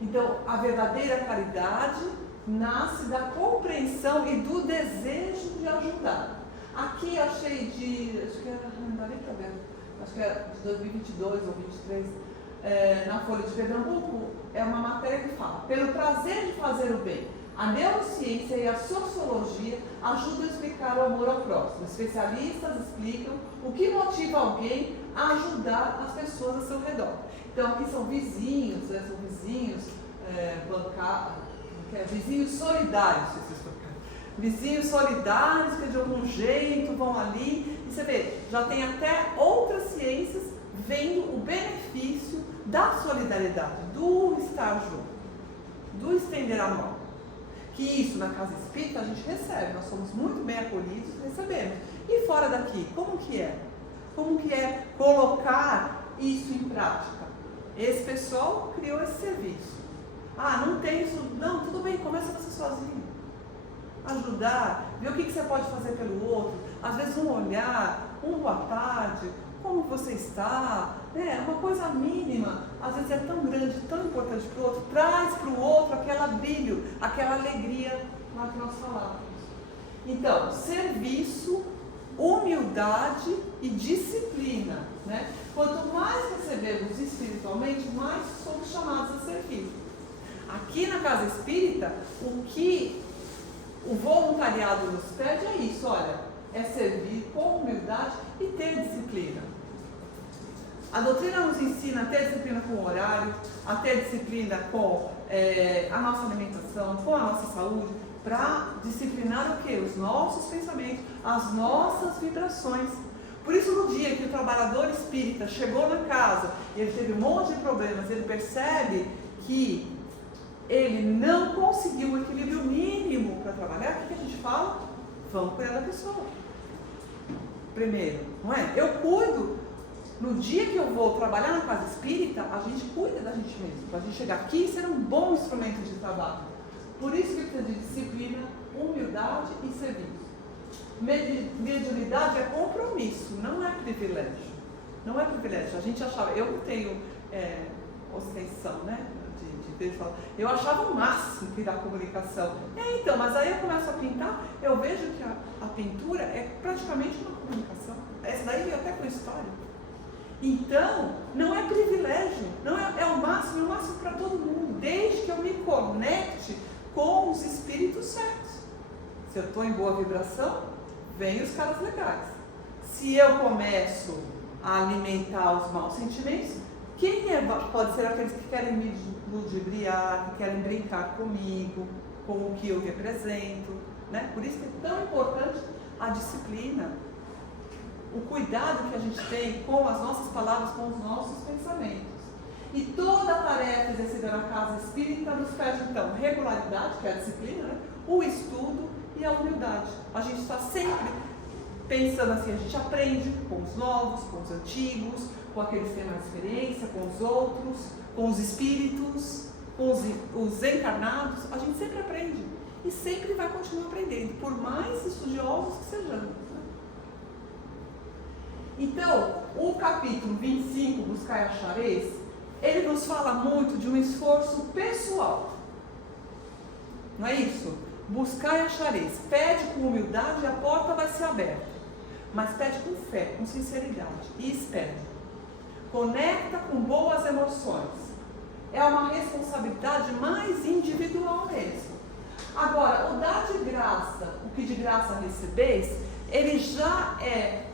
Então, a verdadeira caridade nasce da compreensão e do desejo de ajudar. Aqui eu achei acho que não dá nem para ver, acho que é de 2022 ou 2023, na Folha de Pernambuco, é uma matéria que fala: pelo prazer de fazer o bem, a neurociência e a sociologia ajudam a explicar o amor ao próximo. Especialistas explicam o que motiva alguém a ajudar as pessoas ao seu redor. Então aqui são vizinhos, vizinhos solidários, vizinhos solidários que de algum jeito vão ali, e você vê, já tem até outras ciências vendo o benefício da solidariedade, do estar junto, do estender a mão. Que isso na casa espírita a gente recebe, nós somos muito bem acolhidos, recebemos. E fora daqui, como que é? Como que é colocar isso em prática? Esse pessoal criou esse serviço. Ah, não tem isso, não, tudo bem, começa você sozinho. Ajudar, ver o que você pode fazer pelo outro, às vezes um olhar, um boa tarde, como você está, né? Uma coisa mínima, às vezes é tão grande, tão importante para o outro, traz para o outro aquele brilho, aquela alegria lá que nós falávamos. Então, serviço, humildade e disciplina, né? Quanto mais recebemos espiritualmente, mais somos chamados a servir. Aqui na casa espírita, o que o voluntariado nos pede é isso, olha, é servir com humildade e ter disciplina. A doutrina nos ensina a ter disciplina com o horário, a ter disciplina com a nossa alimentação, com a nossa saúde, para disciplinar o quê? Os nossos pensamentos, as nossas vibrações. Por isso, no dia que o trabalhador espírita chegou na casa e ele teve um monte de problemas, ele percebe que ele não conseguiu o equilíbrio mínimo para trabalhar, o que a gente fala? Vamos cuidar da pessoa. Primeiro, não é? Eu cuido. No dia que eu vou trabalhar na casa espírita, a gente cuida da gente mesmo, para a gente chegar aqui e ser um bom instrumento de trabalho. Por isso que precisa de disciplina, humildade e serviço. Mediunidade é compromisso, não é privilégio. Não é privilégio. A gente achava, eu não tenho ostentação, né? Eu achava o máximo que da comunicação. Então, mas aí eu começo a pintar, eu vejo que a pintura é praticamente uma comunicação. Essa daí veio até com história. Então, não é privilégio, não é o máximo para todo mundo, desde que eu me conecte com os espíritos certos. Se eu estou em boa vibração, vem os caras legais. Se eu começo a alimentar os maus sentimentos, pode ser aqueles que querem me ludibriar, que querem brincar comigo, com o que eu represento, né? Por isso que é tão importante a disciplina, o cuidado que a gente tem com as nossas palavras, com os nossos pensamentos. E toda a tarefa exercida na casa espírita nos pede, então, regularidade, que é a disciplina, né? O estudo e a humildade. A gente está sempre pensando assim, a gente aprende com os novos, com os antigos, com aqueles que têm mais experiência, com os outros, com os espíritos, com os encarnados, a gente sempre aprende e sempre vai continuar aprendendo, por mais estudiosos que sejamos. Né? Então, o capítulo 25, Buscai e Achareis, ele nos fala muito de um esforço pessoal, não é isso? Buscai e achareis, pede com humildade e a porta vai ser aberta, mas pede com fé, com sinceridade e espera. Conecta com boas emoções. É uma responsabilidade mais individual mesmo. Agora, o dar de graça, o que de graça recebeis, ele já é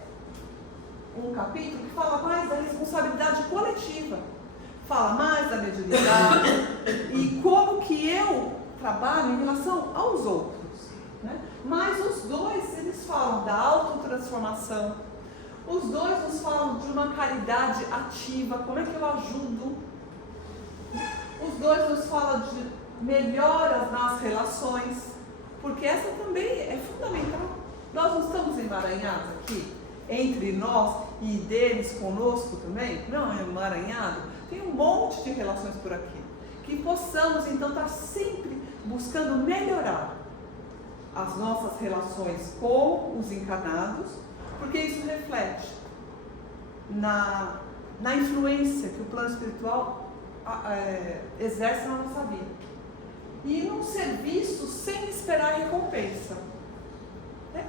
um capítulo que fala mais da responsabilidade coletiva. Fala mais da mediunidade e como que eu trabalho em relação aos outros. Né? Mas os dois, eles falam da autotransformação. Os dois nos falam de uma caridade ativa, como é que eu ajudo. Os dois nos falam de melhoras nas relações, porque essa também é fundamental. Nós não estamos emaranhados aqui, entre nós e deles conosco também, não é emaranhado? Tem um monte de relações por aqui. Que possamos então estar sempre buscando melhorar as nossas relações com os encarnados, porque isso reflete na influência que o plano espiritual exerce na nossa vida. E num serviço sem esperar recompensa.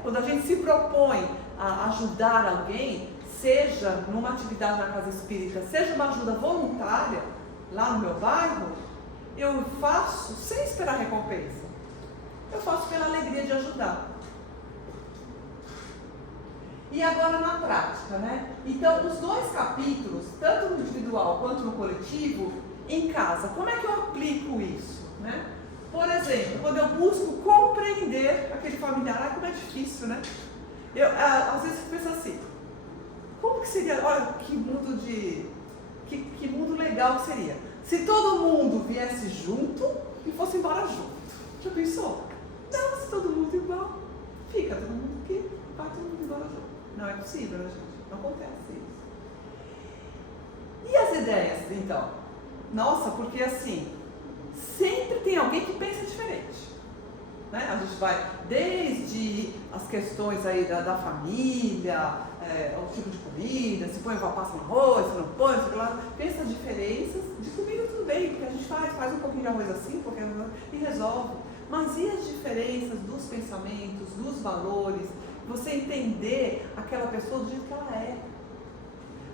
Quando a gente se propõe a ajudar alguém, seja numa atividade na casa espírita, seja uma ajuda voluntária, lá no meu bairro, eu faço sem esperar recompensa. Eu faço pela alegria de ajudar. E agora na prática, né? Então, os dois capítulos, tanto no individual quanto no coletivo, em casa, como é que eu aplico isso, né? Por exemplo, quando eu busco compreender aquele familiar, como é difícil, né? Eu, às vezes, eu penso assim, como que seria, olha, que mundo legal seria, se todo mundo viesse junto e fosse embora junto. Já pensou? Não, se todo mundo igual, fica todo mundo aqui, vai todo mundo embora junto. Não é possível, né, gente? Não acontece isso. E as ideias, então? Nossa, porque assim, sempre tem alguém que pensa diferente. Né? A gente vai desde as questões aí da família, o tipo de comida, se põe passa no arroz, se não põe, se lá, pensa as diferenças. De comida tudo bem, porque a gente faz um pouquinho de arroz assim, um pouquinho e resolve. Mas e as diferenças dos pensamentos, dos valores? Você entender aquela pessoa do jeito que ela é.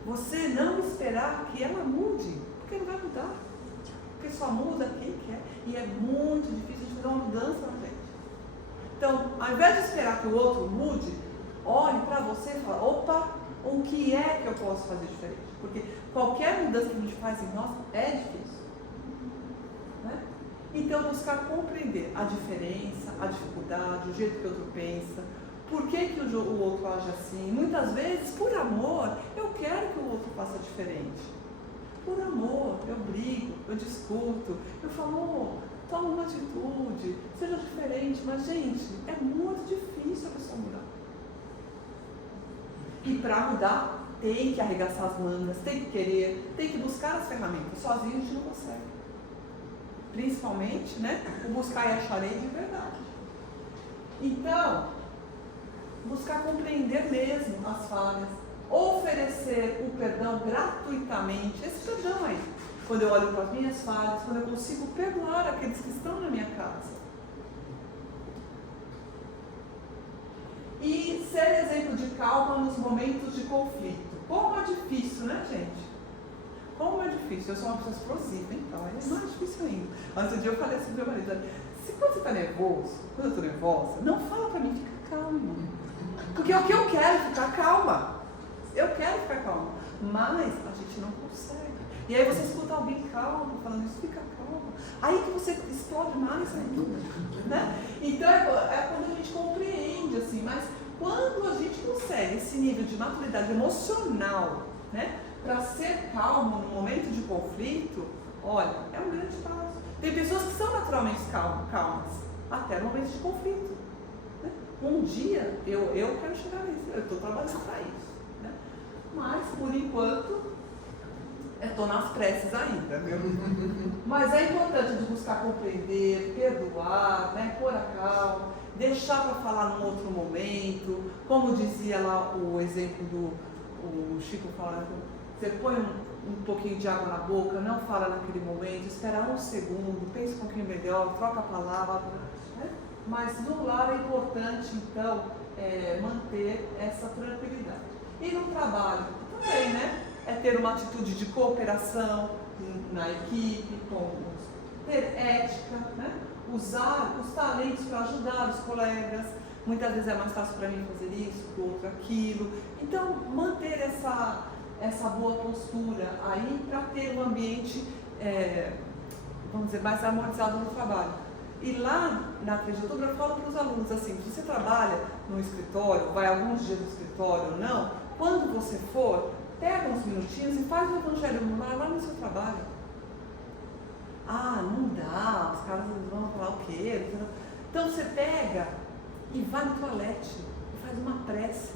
Você não esperar que ela mude, porque não vai mudar. Porque só muda quem quer. E é muito difícil de fazer uma mudança na gente. Então, ao invés de esperar que o outro mude, olhe para você e fala, opa, o que é que eu posso fazer diferente? Porque qualquer mudança que a gente faz em nós é difícil. Né? Então, buscar compreender a diferença, a dificuldade, o jeito que o outro pensa, por que o outro age assim. Muitas vezes, por amor, eu quero que o outro faça diferente. Por amor, eu brigo, eu discuto, eu falo, toma uma atitude, seja diferente. Mas, gente, é muito difícil a pessoa mudar. E para mudar, tem que arregaçar as mangas, tem que querer, tem que buscar as ferramentas. Sozinho a gente não consegue. Principalmente, né, o buscar e acharei de verdade. Então, buscar compreender mesmo as falhas, oferecer o perdão gratuitamente, esse perdão aí, quando eu olho para as minhas falhas, quando eu consigo perdoar aqueles que estão na minha casa. E ser exemplo de calma nos momentos de conflito. Como é difícil, né, gente? Como é difícil. Eu sou uma pessoa explosiva, então é mais difícil ainda. Outro dia eu falei assim pro meu marido, quando você está nervoso, quando eu estou nervosa, não fala para mim, fica calma. Porque o que eu quero é ficar calma. Eu quero ficar calma. Mas a gente não consegue. E aí você escuta alguém calmo, falando isso, fica calma. Aí que você explode mais ainda. Né? Então é quando a gente compreende, assim, mas quando a gente consegue esse nível de maturidade emocional, né, para ser calmo no momento de conflito, olha, é um grande passo. Tem pessoas que são naturalmente calmas, até no momento de conflito. Né? Um dia eu quero chegar nisso, eu estou trabalhando para isso. Né? Mas, por enquanto, eu estou nas preces ainda, viu? Mas é importante de buscar compreender, perdoar, né, pôr a calma, deixar para falar num outro momento. Como dizia lá o exemplo do Chico falando, você põe um pouquinho de água na boca, não fala naquele momento, espera um segundo, pensa um pouquinho melhor, troca a palavra. Né? Mas no lar é importante, então, manter essa tranquilidade. E no trabalho também, né? É ter uma atitude de cooperação na equipe, ter ética, né? Usar os talentos para ajudar os colegas. Muitas vezes é mais fácil para mim fazer isso, para o outro aquilo. Então, manter essa boa postura aí para ter um ambiente, vamos dizer, mais harmonizado no trabalho. E lá na 3 de outubro eu falo para os alunos assim, se você trabalha no escritório, vai alguns dias no escritório ou não, quando você for, pega uns minutinhos e faz o evangelho lá no seu trabalho. Ah, não dá, os caras vão falar o quê? Então você pega e vai no toalete e faz uma prece.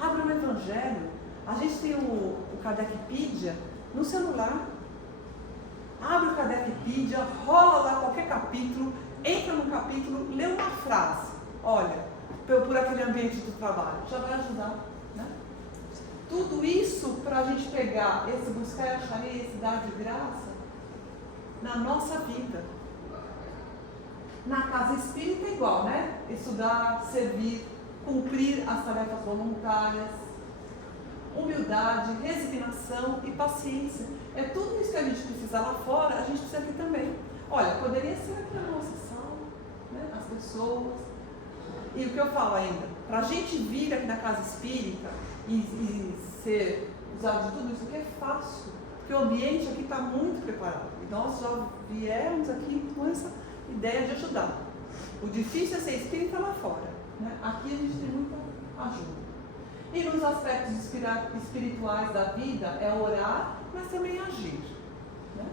Abre um evangelho. A gente tem o Kardecpedia no celular. Abre o Kardecpedia, rola lá qualquer capítulo, entra no capítulo, lê uma frase. Olha, por aquele ambiente do trabalho. Já vai ajudar. Né? Tudo isso para a gente pegar esse buscar e achar esse dar de graça na nossa vida. Na casa espírita é igual, né? Estudar, servir, cumprir as tarefas voluntárias, humildade, resignação e paciência. É tudo isso que a gente precisa lá fora, a gente precisa aqui também. Olha, poderia ser aqui a nossa sala, né? As pessoas. E o que eu falo ainda, para a gente vir aqui na casa espírita e ser usado de tudo isso aqui é fácil, porque o ambiente aqui está muito preparado. E nós já viemos aqui com essa ideia de ajudar. O difícil é ser espírita lá fora. Né? Aqui a gente tem muita ajuda. E nos aspectos espirituais da vida é orar, mas também agir. Né?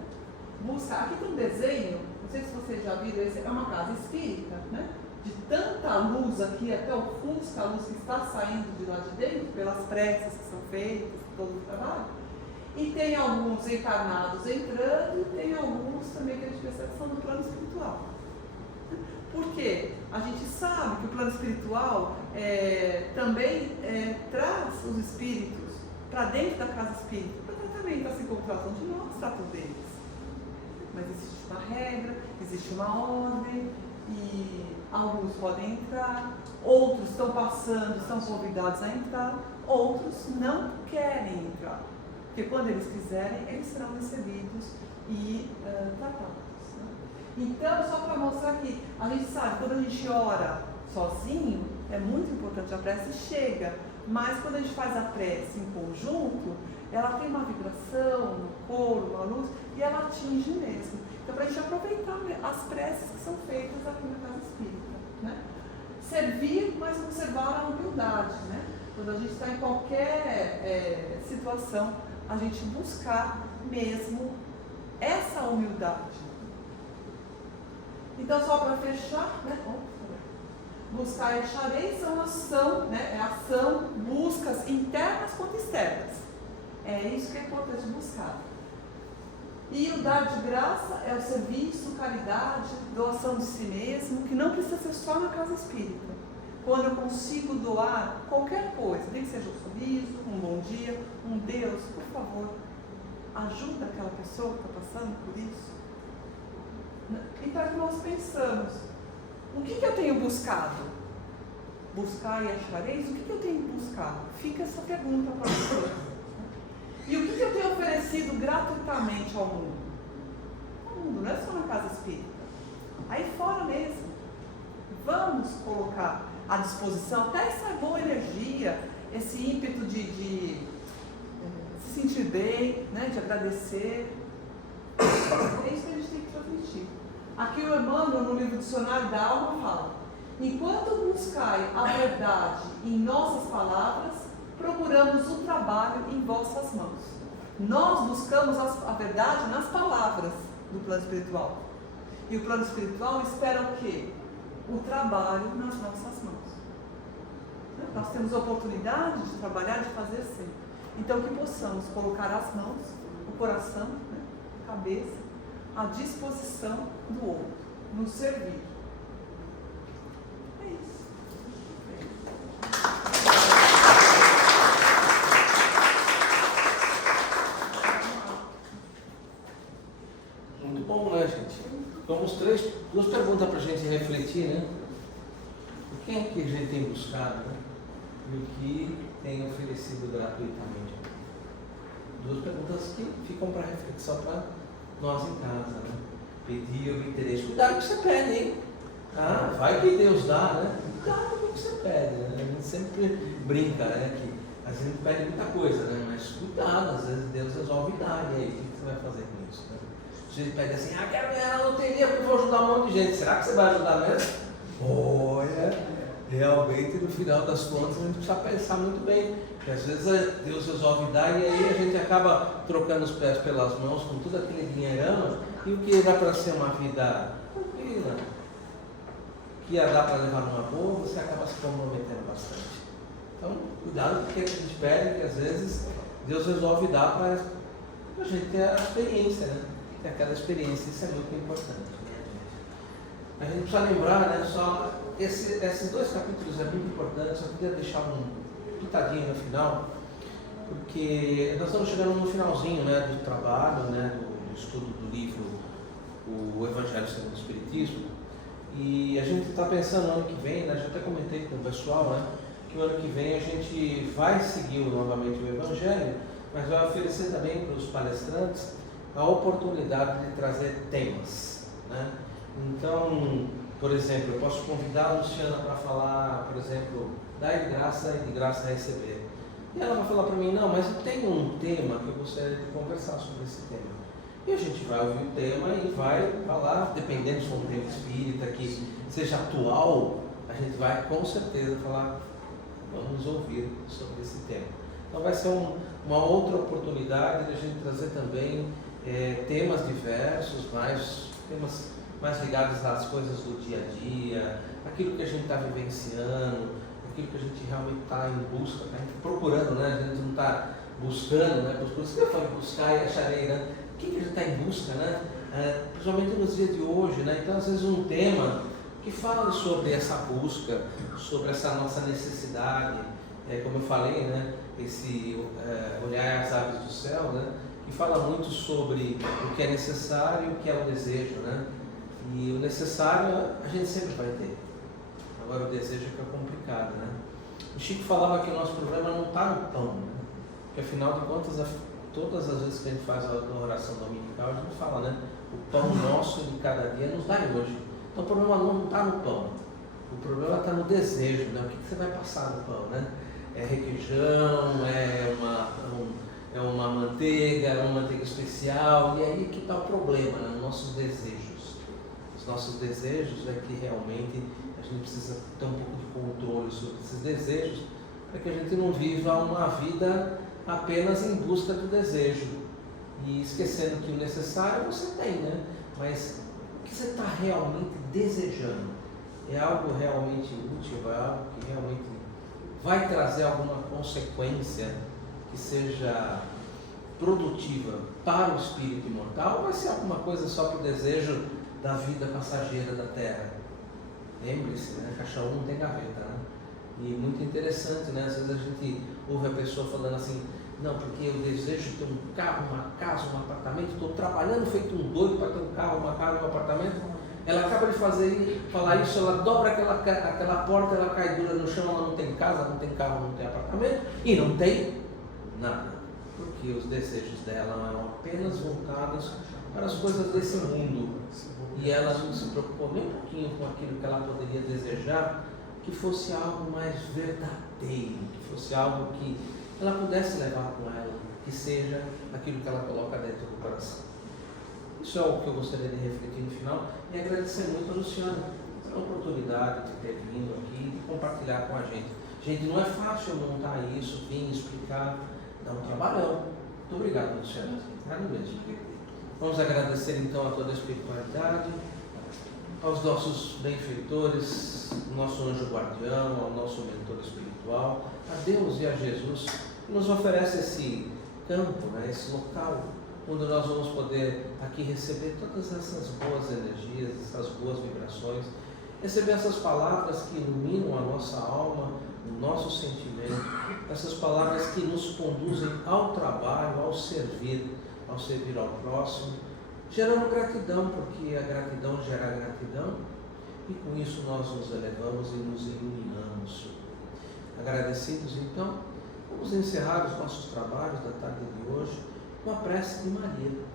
Buscar. Aqui tem um desenho, não sei se vocês já viram, é uma casa espírita, né? De tanta luz aqui, até o fusca, a luz que está saindo de lá de dentro, pelas preces que são feitas, todo o trabalho. E tem alguns encarnados entrando e tem alguns também que a gente percebe que são do plano espiritual. Por quê? A gente sabe que o plano espiritual também traz os espíritos para dentro da casa espírita, para tratamento, assim como tratam de nós, tratam deles. Mas existe uma regra, existe uma ordem e alguns podem entrar, outros estão passando, estão convidados a entrar, outros não querem entrar. Porque quando eles quiserem, eles serão recebidos e tratados. Né? Então, só para mostrar que a gente sabe, quando a gente ora sozinho, é muito importante, a prece chega, mas quando a gente faz a prece em conjunto, ela tem uma vibração no coro, uma luz, e ela atinge mesmo. Então, para a gente aproveitar as preces que são feitas aqui na Casa Espírita, né? Servir, mas conservar a humildade, né? Quando a gente está em qualquer situação, a gente buscar mesmo essa humildade. Então, só para fechar, né? Buscar e achareis são ação, né? É ação, buscas internas quanto externas. É isso que é importante buscar. E o dar de graça é o serviço, caridade, doação de si mesmo, que não precisa ser só na Casa Espírita. Quando eu consigo doar qualquer coisa, nem que seja um sorriso, um bom dia, um Deus, por favor, ajuda aquela pessoa que está passando por isso. Então nós pensamos, o que eu tenho buscado? Buscar e achareis? O que eu tenho buscado? Fica essa pergunta para você. E o que eu tenho oferecido gratuitamente ao mundo? Ao mundo, não é só na Casa Espírita. Aí fora mesmo. Vamos colocar à disposição até essa boa energia, esse ímpeto de se sentir bem, né, de agradecer. É isso que a gente tem que transmitir. Aqui o Emmanuel, no livro Dicionário da Alma, fala: enquanto buscai a verdade em nossas palavras, procuramos o trabalho em vossas mãos. Nós buscamos a verdade nas palavras do plano espiritual. E o plano espiritual espera o quê? O trabalho nas nossas mãos. Nós temos a oportunidade de trabalhar, de fazer sempre. Então, que possamos colocar as mãos, o coração, né, a cabeça, à disposição do outro, nos servir. É isso. Muito bom, né, gente? Vamos duas perguntas para a gente refletir, né? O que é que a gente tem buscado, né? E o que tem oferecido gratuitamente. Duas perguntas que ficam para reflexão para nós em casa, né? Pedir, obter. Cuidado com o que você pede, hein? Ah, vai que Deus dá, né? Cuidado com o que você pede, né? A gente sempre brinca, né? Que às vezes a gente pede muita coisa, né? Mas cuidado, às vezes Deus resolve dar. E aí, o que você vai fazer com isso, né? A gente pede assim: ah, quero ganhar na loteria porque eu vou ajudar um monte de gente. Será que você vai ajudar mesmo? Olha, realmente no final das contas a gente precisa pensar muito bem. Porque às vezes Deus resolve dar e aí a gente acaba trocando os pés pelas mãos com todo aquele dinheirão. E o que era para ser uma vida tranquila, que ia dar para levar numa boa, você acaba se comprometendo bastante. Então, cuidado com o que a gente pede, que às vezes Deus resolve dar para a gente ter a experiência, né? Ter aquela experiência, isso é muito importante. Né? A gente precisa lembrar, né, só esses dois capítulos é muito importante, só queria deixar um pitadinho no final, porque nós estamos chegando no finalzinho, né, do trabalho, né, do estudo do livro O Evangelho segundo o Espiritismo, e a gente está pensando no ano que vem, né, já até comentei com o pessoal, né, que o ano que vem a gente vai seguir novamente o Evangelho, mas vai oferecer também para os palestrantes a oportunidade de trazer temas, né? Então, por exemplo, eu posso convidar a Luciana para falar, por exemplo, dar de graça e de graça receber. E ela vai falar para mim: não, mas eu tenho um tema que eu gostaria de conversar sobre esse tema. E a gente vai ouvir o tema e vai falar, dependendo se for um tema espírita que seja atual, a gente vai com certeza falar, vamos ouvir sobre esse tema. Então vai ser uma outra oportunidade de a gente trazer também temas diversos, temas mais ligados às coisas do dia a dia, aquilo que a gente está vivenciando, aquilo que a gente realmente está em busca, está procurando, né? A gente não está buscando, né? Por isso que eu falo buscar e acharei, né? O que a gente está em busca, né? Principalmente nos dias de hoje, né? Então, às vezes, um tema que fala sobre essa busca, sobre essa nossa necessidade, como eu falei, né? Esse olhar as aves do céu, né? Que fala muito sobre o que é necessário e o que é o desejo, né? E o necessário a gente sempre vai ter. Agora o desejo fica complicado, né? O Chico falava que o nosso problema não está no pão, né? Porque afinal de contas, todas as vezes que a gente faz a oração dominical, a gente fala, né? O pão nosso de cada dia nos dá hoje. Então o problema não está no pão. O problema está no desejo, né? O que você vai passar no pão, né? requeijão, é uma manteiga especial. E aí que está o problema, né? Nossos desejos. Os nossos desejos é que realmente a gente precisa ter um pouco de controle sobre esses desejos, para que a gente não viva uma vida apenas em busca do desejo e esquecendo que o necessário você tem, né? Mas o que você está realmente desejando? É algo realmente útil? É algo que realmente vai trazer alguma consequência que seja produtiva para o espírito imortal, ou vai ser alguma coisa só para o desejo da vida passageira da Terra? Lembre-se, né? Cachorro não tem gaveta, né? E muito interessante, né? Às vezes a gente ouve a pessoa falando assim: não, porque eu desejo ter um carro, uma casa, um apartamento, estou trabalhando feito um doido para ter um carro, uma casa, um apartamento. Ela acaba de falar isso, ela dobra aquela porta, ela cai dura no chão, ela não tem casa, não tem carro, não tem apartamento e não tem nada, porque os desejos dela eram apenas voltados para as coisas desse mundo, e ela não se preocupou nem um pouquinho com aquilo que ela poderia desejar, que fosse algo mais verdadeiro, que fosse algo que ela pudesse levar com ela, que seja aquilo que ela coloca dentro do coração. Isso é o que eu gostaria de refletir no final, e agradecer muito a Luciana pela oportunidade de ter vindo aqui e de compartilhar com a gente. Gente, não é fácil montar isso, vir explicar, dá um trabalhão. Muito obrigado, Luciana. Obrigado mesmo. Vamos agradecer então a toda a espiritualidade, aos nossos benfeitores, ao nosso anjo guardião, ao nosso mentor espiritual, a Deus e a Jesus, que nos oferece esse campo, né, esse local, onde nós vamos poder aqui receber todas essas boas energias, essas boas vibrações, receber essas palavras que iluminam a nossa alma, o nosso sentimento, essas palavras que nos conduzem ao trabalho, ao servir ao próximo, gerando gratidão, porque a gratidão gera gratidão, e com isso nós nos elevamos e nos iluminamos. Agradecidos então, vamos encerrar os nossos trabalhos da tarde de hoje com a prece de Maria.